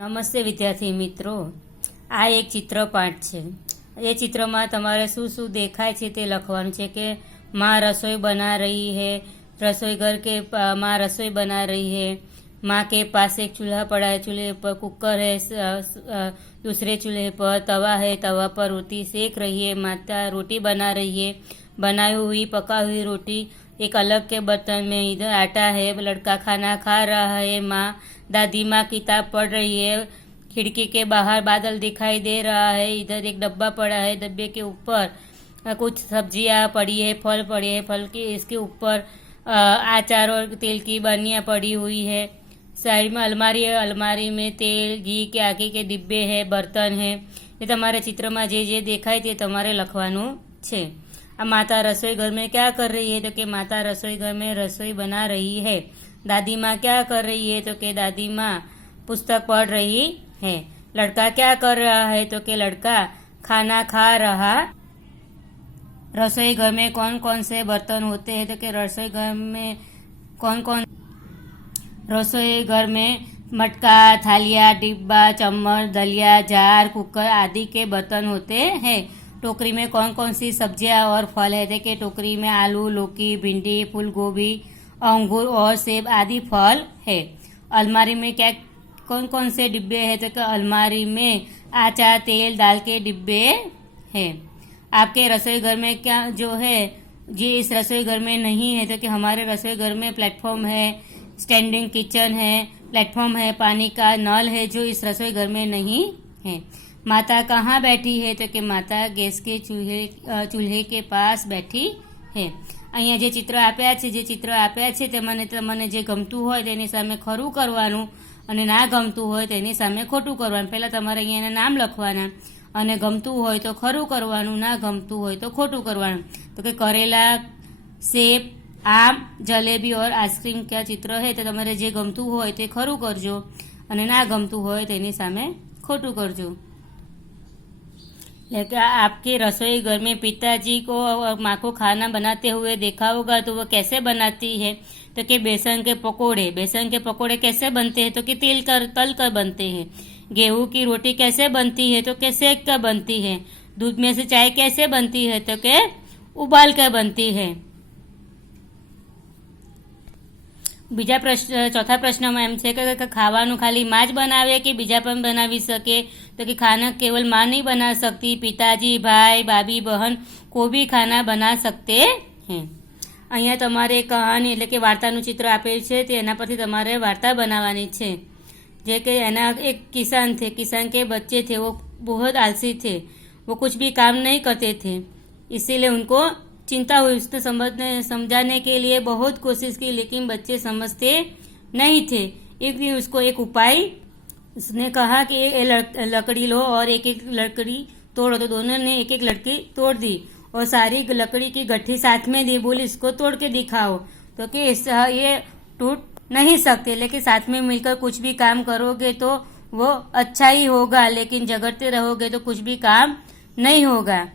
નમસ્તે વિદ્યાર્થી મિત્રો આ એક ચિત્રપાઠ છે એ ચિત્રમાં તમારે શું શું દેખાય છે તે લખવાનું છે કે माँ रसोई बना रही है रसोई घर के पा- माँ रसोई बना रही है माँ के पास एक चूल्हा पड़ा है चूल्हे पर कुकर है स- स- अ, दूसरे चूल्हे पर तवा है तवा पर रोटी सेक रही है माता रोटी बना रही है बनाई हुई पका हुई रोटी एक अलग के बर्तन में इधर आटा है लड़का खाना खा रहा है माँ दादी माँ किताब पढ़ रही है खिड़की के बाहर बादल दिखाई दे रहा है इधर एक डब्बा पड़ा है डब्बे के ऊपर अ, कुछ सब्जियां पड़ी है फल पड़े हैं फल के इसके ऊपर अ, अचार और तेल की बर्नियाँ पड़ी हुई है साइड में अलमारी है अलमारी में तेल घी के आगे के डिब्बे है બર્તન હે એ તમારે ચિત્રમાં જે જે દેખાય તે તમારે લખવાનું છે अब माता रसोई घर में क्या कर रही है? तो के माता रसोई घर में रसोई बना रही है। दादी माँ क्या कर रही है? तो के दादी माँ पुस्तक पढ़ रही है। लड़का क्या कर रहा है? तो के लड़का खाना खा रहा। रसोई घर में कौन कौन से बर्तन होते हैं? तो के रसोई घर में कौन कौन रसोई घर में मटका, थालिया, डिब्बा, चम्मच, दलिया, जार, कुकर आदि के बर्तन होते हैं। टोकरी में कौन कौन सी सब्ज़ियाँ और फल है? देखिए, टोकरी में आलू, लौकी, भिंडी फूल गोभी अंगूर और सेब आदि फल है। अलमारी में क्या, कौन कौन से डिब्बे हैं? तो अलमारी में आचार, तेल, दाल के डिब्बे हैं। आपके रसोई घर में क्या जो है, जी, इस रसोई घर में नहीं है तो कि हमारे रसोई घर में प्लेटफॉर्म है, स्टैंडिंग किचन है, प्लेटफॉर्म है, पानी का नल है, जो इस रसोई घर में नहीं है। माता कहाँ बैठी है तो कि माता ગેસ કે ચૂલ્હે અ, ચૂલ્હે કે પાસ બેઠી હે અહીંયા જે ચિત્ર આપ્યા છે જે ચિત્ર આપ્યા છે તેમને તમને જે ગમતું હોય તેની સામે ખરું કરવાનું અને ના ગમતું હોય તેની સામે ખોટું કરવાનું પહેલાં તમારે અહીંયા એના નામ લખવાના અને ગમતું હોય તો ખરું કરવાનું ના ગમતું હોય તો ખોટું કરવાનું તો કે કરેલા સેબ આમ જલેબી ઓર આઈસ્ક્રીમ ક્યાં ચિત્ર છે તો તમારે જે ગમતું હોય તે ખરું કરજો અને ના ગમતું હોય તેની સામે ખોટું કરજો लेकिन आपके रसोई घर में पिताजी को और माँ को खाना बनाते हुए देखा होगा तो वो कैसे बनाती है तो कि बेसन के पकोड़े बेसन के पकोड़े कैसे बनते हैं तो कि तेल कर तल कर बनते हैं गेहूं की रोटी कैसे बनती है तो कि सेक कर बनती है दूध में से चाय कैसे बनती है तो कि उबाल कर बनती है બીજા પ્રશ્ન ચોથા પ્રશ્નમાં એમ છે કે કે ખાવાનું ખાલી માં જ બનાવે કે બીજા પણ બનાવી શકે तो कि खाना केवल माँ नहीं बना सकती पिताजी भाई भाभी बहन को भी खाना बना सकते हैं અહીંયા તમારે કહાની એટલે કે વાર્તાનું ચિત્ર આપેલ છે તે એના પરથી તમારે વાર્તા બનાવવાની છે જે कि एना एक किसान थे किसान के बच्चे थे वो बहुत आलसी थे वो कुछ भी काम नहीं करते थे इसीलिए उनको चिंता हुई उसने समझने समझाने के लिए बहुत कोशिश की लेकिन बच्चे समझते नहीं थे एक दिन उसको एक उपाय उसने कहा कि ये लकड़ी लो और एक एक लकड़ी तोड़ो तो दोनों ने एक एक लकड़ी तोड़ दी और सारी लकड़ी की गठी साथ में दी बोली, इसको तोड़ के दिखाओ। तो कि इस, ये टूट नहीं सकते, लेकिन साथ में मिलकर कुछ भी काम करोगे तो वो अच्छा ही होगा, लेकिन झगड़ते रहोगे तो कुछ भी काम नहीं होगा।